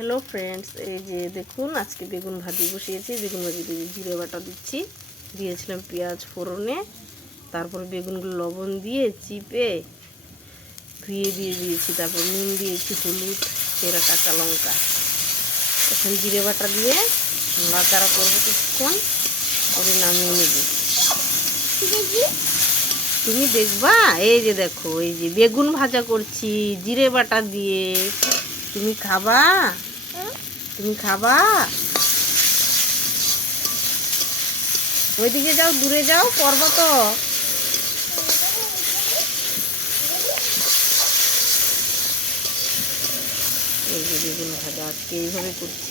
Hello friends, এই যে দেখুন আজকে বেগুন ভাজি বসিয়েছি। বেগুন ভাজি দিয়ে জিরে বাটা দিচ্ছি, দিয়েছিলাম পেঁয়াজ ফোড়নে, তারপর বেগুনগুলো লবণ দিয়ে চিপে ধুয়ে দিয়ে দিয়েছি, তারপর নুন দিয়েছি, হলুদ, চেরা কাঁচা লঙ্কা। এখন জিরে বাটা দিয়ে নাড়াচাড়া করবো কিছুক্ষণ, করে নামিয়ে নেব। তুমি দেখবা, এই যে দেখো, এই যে বেগুন ভাজা করছি জিরে বাটা দিয়ে। তুমি খাবা? তুমি খাবা? ওইদিকে যাও, দূরে যাও, করবো তো। এই যে বেগুন ভাজা আজকে এইভাবে করছি।